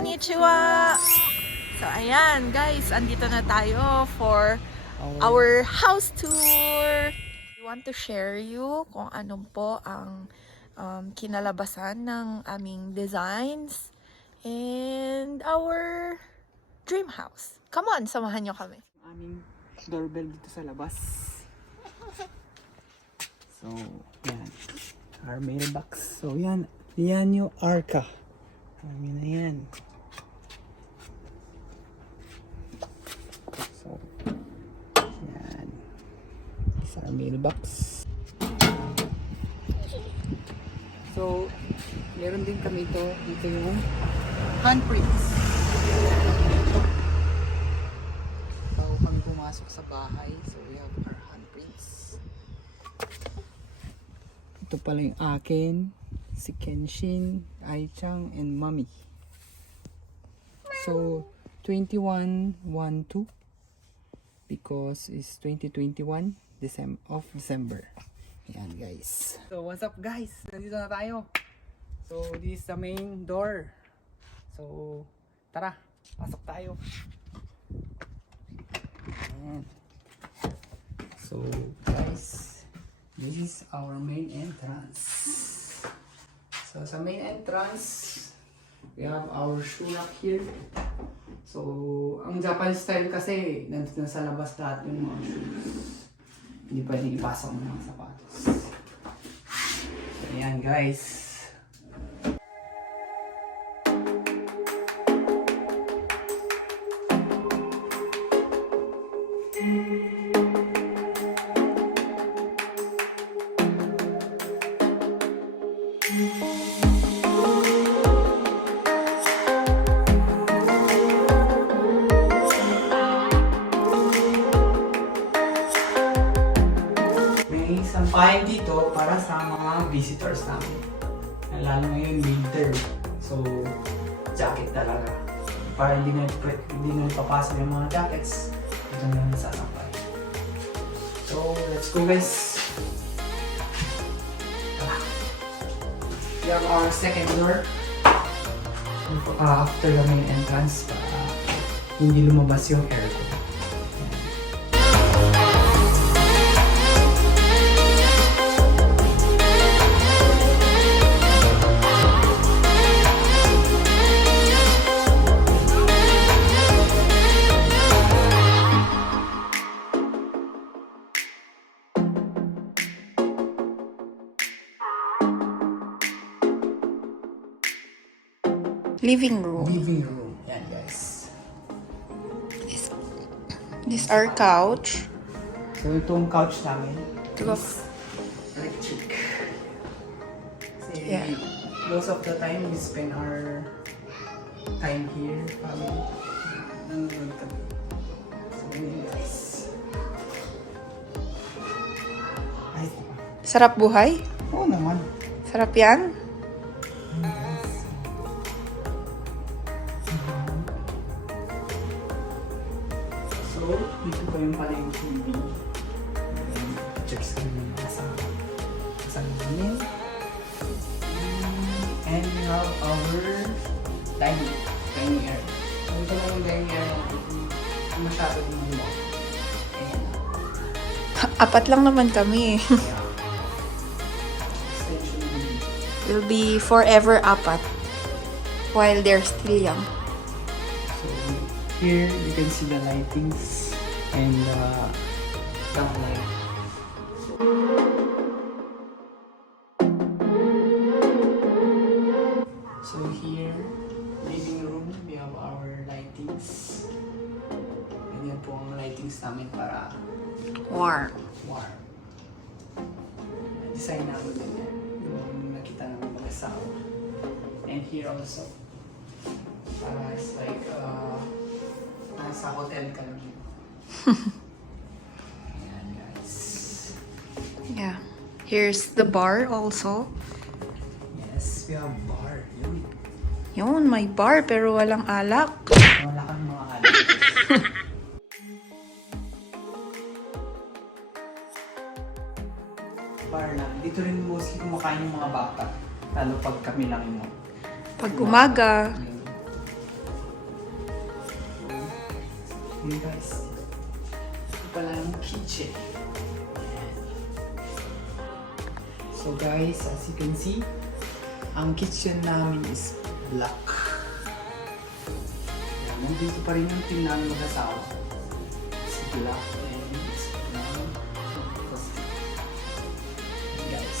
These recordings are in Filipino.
Konnichiwa! So, ayan, guys. Andito na tayo for our house tour. We want to share you kung ano po ang kinalabasan ng aming designs and our dream house. Come on, samahan nyo kami. Aming doorbell dito sa labas. So, yan. Our mailbox. So, yan. Yan yung Arca. Amin na yan. So, yan. Sa our mailbox. So, meron din kami ito. Dito yung handprints. Bago kami pumasok sa bahay. So, we have our handprints. Ito pala yung akin, si Kenshin, Aichang, and Mommy. So, 21/12 because it's 2021 December. Ayan, guys. So, what's up, guys? Nandito na tayo. So, this is the main door. So, tara, pasok tayo. Ayan. So, guys, this is our main entrance. So sa main entrance, we have our shoe rack here. So, ang Japan style kasi, nandito na sa labas lahat yung mga shoes. Hindi pwedeng ipasok ng mga sapatos. So, ayan guys. Sampahin dito para sa mga visitors namin. Lalo ngayon winter. So, jacket talaga. Para hindi na ipapasok yung mga jackets. Ito na yung sasampay. So, let's go guys. We have our second door. After the main entrance para hindi lumabas yung aircon. Living room. Living room. Yan guys. This our couch. So itong couch namin Look. is electric. Kasi Yeah. most of the time we spend our time here. Nanonood kami. So yun guys. Ay, Sarap buhay? oo naman. Sarap yan? So, dito pa yung pala yung TV. Checks kami ng kasama namin. And we have our dining area. So, ito lang yung dining area natin. Hindi masyado yung mga. Ayan. Apat lang naman kami. Yeah. Extension naman. Will be forever apat while they're still young. So, here you can see the lightings and downlight. So here, living room, we have our lightings. Ganyan po ang lightings namin para Warm. warm. Design namin din yan. Yung nakita namin mag-asawa. And here also, it's like nasa hotel ka lang. Ayan guys. Yeah. Here's the bar also. Yes, we have bar. Yun. Yun, may bar pero walang alak. Wala kang mga alam. Bar lang. Dito rin mostly kumakain yung mga bata. Lalo pag kami lang mo. Pag umaga, Yun guys. Ito pala yung kitchen. So guys, as you can see, ang kitchen namin is black. Nandito pa rin yung team namin mag-asawa. It's black and it's brown. Guys,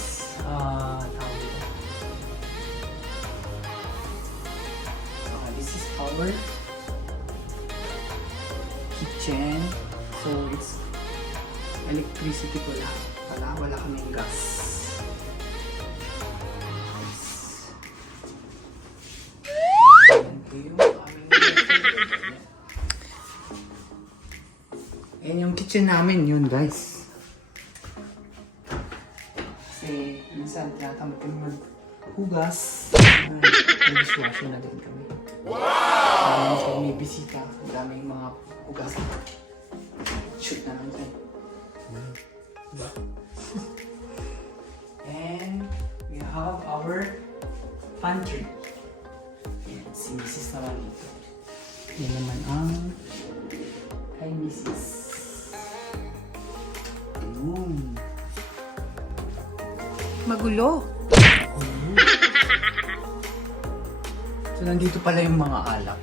this is our kitchen. So it's electricity wala kaming gas. Ayan yung kitchen namin yun guys. Kasi minsan tinatamad kami maghugas. Mag-dishwasher na din kami. Wow! Kaya may bisita. Ang daming mga hugas. Shoot na lang tayo. And we have our pantry. Yan, si Mrs. naman dito. Yan naman ang kay Mrs. Magulo. So nandito pala yung mga alak.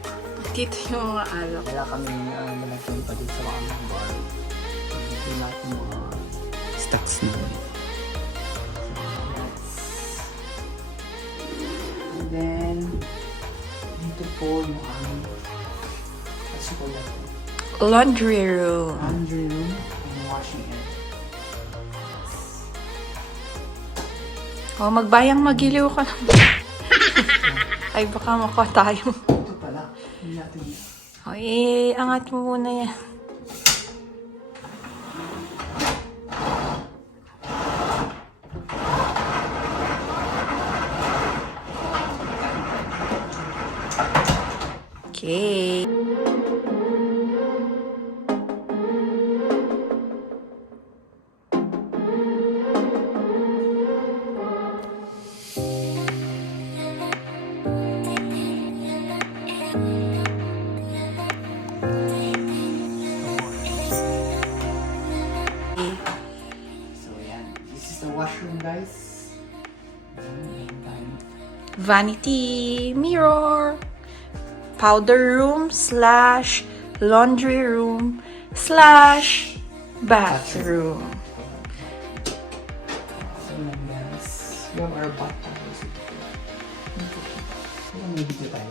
Dito yung mga alak. Wala kami malagyan pa dito sa mga bar. Dito lahat yung mga stocks nila. And then dito po yung aming laundry room. Laundry room and washing area. Oh, magbayang magiliw ka naman. Ay, baka makuha tayo. Ito pala. Hindi natin. O, angat mo muna yan. Okay. Washroom guys. Vanity mirror. Powder room / laundry room / bathroom. So guys, we have our bathroom. May video tayo.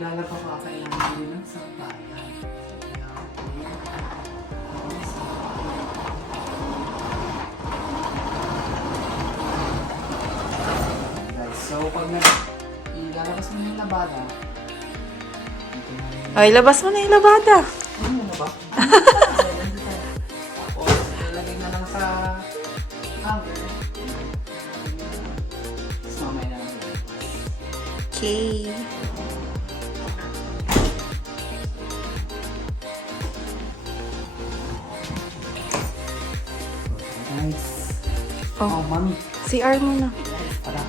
Naglalaba ka, kailangan din ng sampayan. Guys, so pag ilalabas mo yung labada, Ay, labas mo na yung labada. ano na ba? Tapos, nilagay na lang sa hanger. Tapos mamaya na lang. Okay. Nice. Oh, mami. CR muna. Para.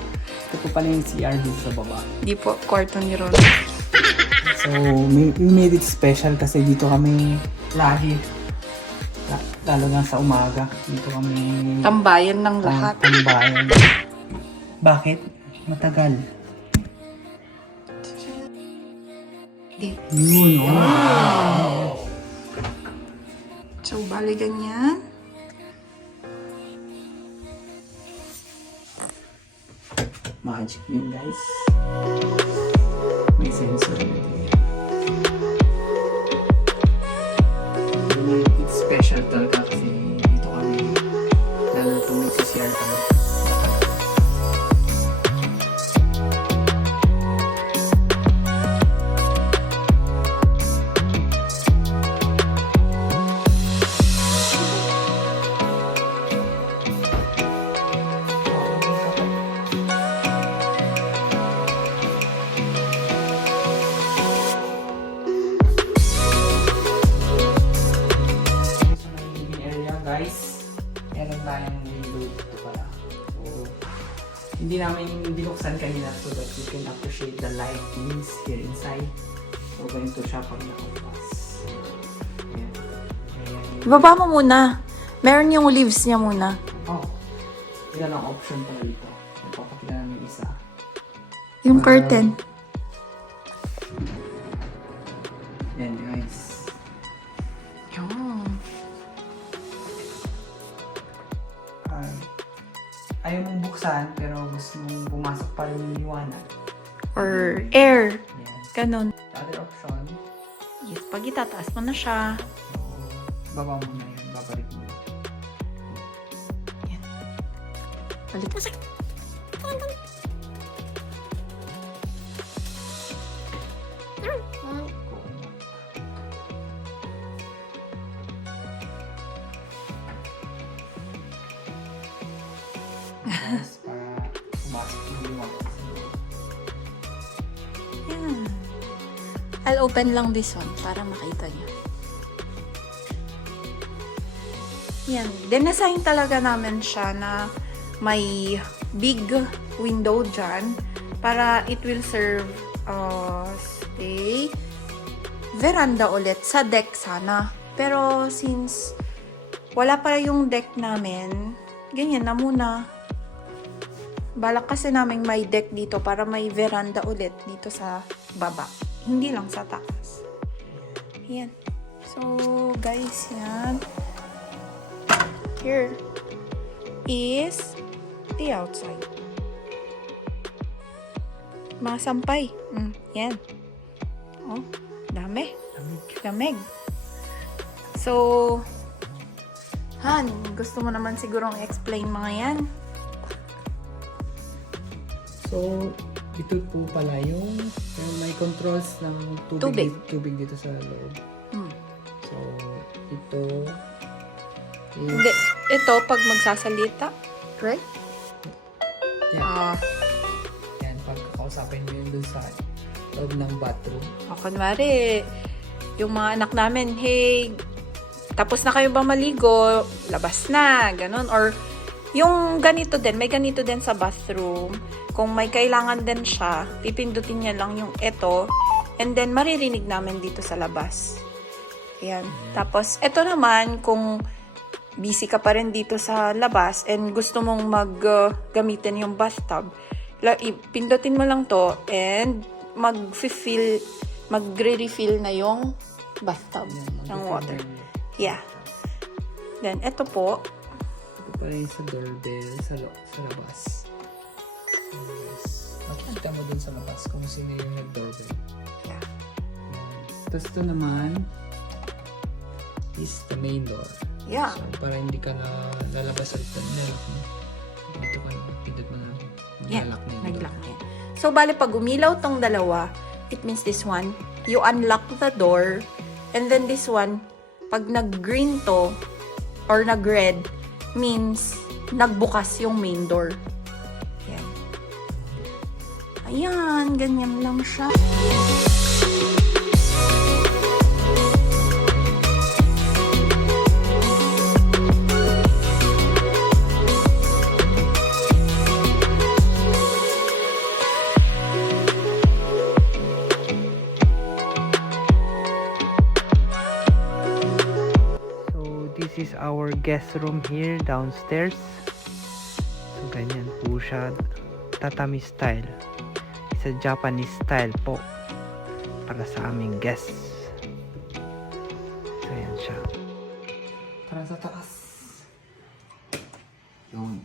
Ito po pala yung CR dito sa baba. Di po, kwarto ni Ron. So, we made it special kasi dito kami lagi. Lalo na sa umaga. Dito kami... Tambayan ng lahat. Tambayan. Bakit? Matagal. Yun. Wow! So, bali ganyan. Magic yun, guys. May sensor dito. It's special talaga kasi dito kami lalo ito may CCR kami. guys, meron tayong window dito pala. So, hindi namin binuksan kanina so that you can appreciate the lightings here inside. So, ganito siya pag nakabukas. Ayan. Ibaba mo muna. Meron yung leaves niya muna. Oh, yan ang option pala dito. Ipapakita namin isa. Yung curtain. Yan guys. Yung. Ayaw mong buksan pero gusto mong pumasok pa rin yung liwanag. Or air. Yan. Ganon. The other option, Yes, pag itataas mo na siya. baba mo na yun. Babalik mo. Balik mo sa... Guys, para pumasok yung liwanag. Yeah. I'll open lang this one para makita niyo. Yan. Dinesign talaga namin siya na may big window dyan para it will serve as a veranda ulit sa deck sana. Pero since wala pa yung deck namin, ganyan na muna. Balak kasi namin may deck dito para may veranda ulit dito sa baba. Hindi lang sa taas. Yan. So, guys, yan. Here is the outside. Mga sampay. Yan. Oh, dami. Lamig. So, Han, gusto mo naman sigurong explain mga yan? So, ito po pala yung may controls ng Tubig. tubig dito sa loob. So, ito is... Hindi. Ito, pag magsasalita. Right? Yan. Yan, pag kakausapin mo yun dun sa loob ng bathroom. Kunwari, yung mga anak namin, hey, tapos na kayo ba maligo? Labas na, ganun. Or, yung ganito din, may ganito din sa bathroom. Kung may kailangan din siya, pipindutin niya lang yung ito. And then, maririnig namin dito sa labas. Ayan. Tapos, ito naman, kung busy ka pa rin dito sa labas and gusto mong gamitin yung bathtub, pindutin mo lang to and magre-refill na yung bathtub ng water. Yeah. Then, ito po. Ito pa rin sa doorbell sa labas. Yes. Makikita mo dun sa labas kung sino yung nag-doorbell. Yeah. Tapos ito naman is the main door. Yeah. So, para hindi ka na lalabas ulit na nilalock mo. Dito ka na, pindot mo na. Nilalock na yung Nag-lock na yan. So, bali pag umilaw tong dalawa, it means this one, you unlock the door, and then this one, pag nag-green to, or nag-red, means nagbukas yung main door. Yan. Ayan, ganyan lang siya. This is our guest room here downstairs. So ganyan po siya, tatami style. It's a Japanese style po para sa aming guests. So yan siya. Tara sa taas. Yun.